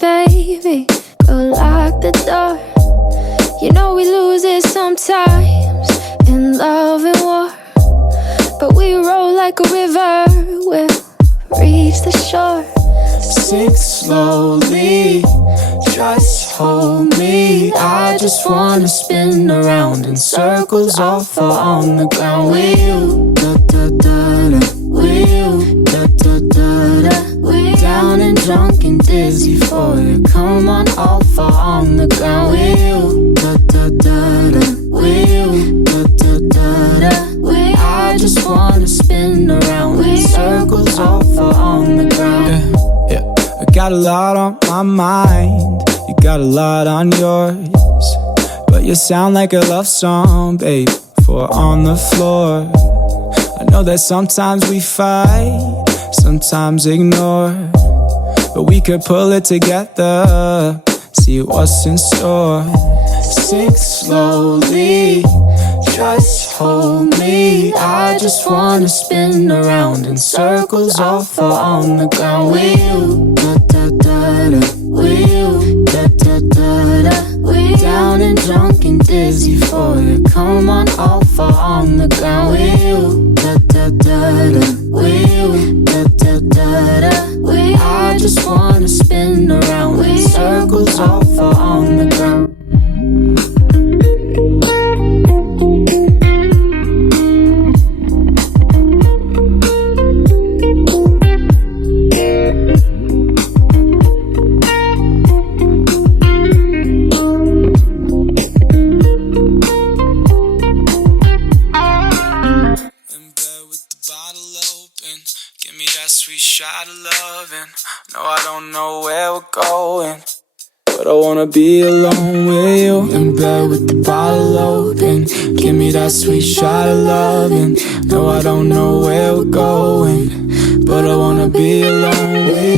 then baby, go lock the door. You know we lose it sometimes in love and war, but we roll like a river, we'll reach the shore. Sink slowly, just hold me. I just wanna spin around in circles, all fall on the ground with you. Da da da da, with you. Da da da da, down and drunk and dizzy for you. Come on, all fall on the ground with you. Da da da da, with you. Da da da da, I just wanna spin around in circles, all fall on the ground. Yeah. I got a lot on my mind, you got a lot on yours, but you sound like a love song, babe, for on the floor. I know that sometimes we fight, sometimes ignore, but we could pull it together, see what's in store. Sink slowly, just hold me. I just wanna spin around in circles, all fall on the ground with you. Da da da da, with you. Da da da da, down and drunk and dizzy for you. Come on, all fall on the ground with you. Da da da da, with you. Da da da da, I just wanna spin around in circles, all fall on the ground. Sweet shot of loving. No, I don't know where we're going, but I wanna be alone with you. In bed with the bottle open. Give me that sweet shot of loving. No, I don't know where we're going, but I wanna be alone with you.